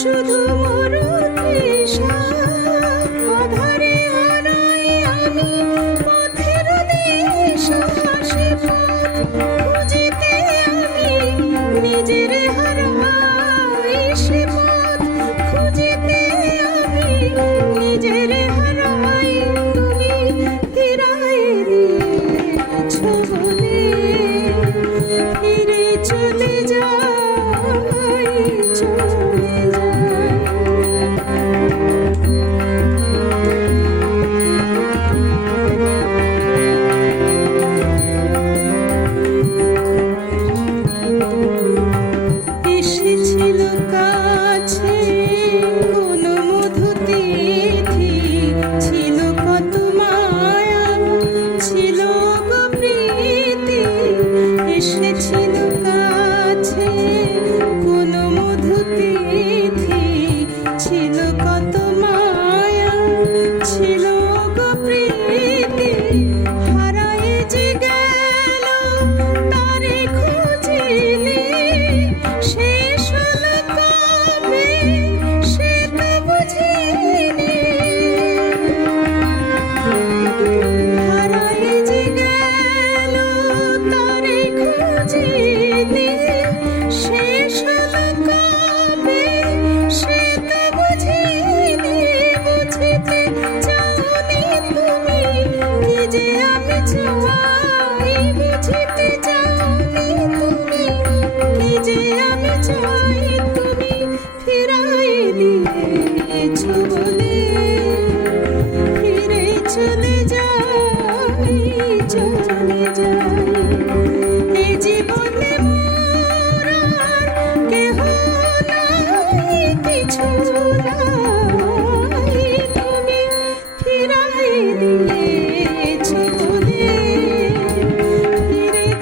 শুধু মোর তৃষা আধারে হারাই আমি পথের দেশ আকাশে পথ খুঁজিতে আমি নিজের হারাই তিথি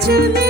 to me.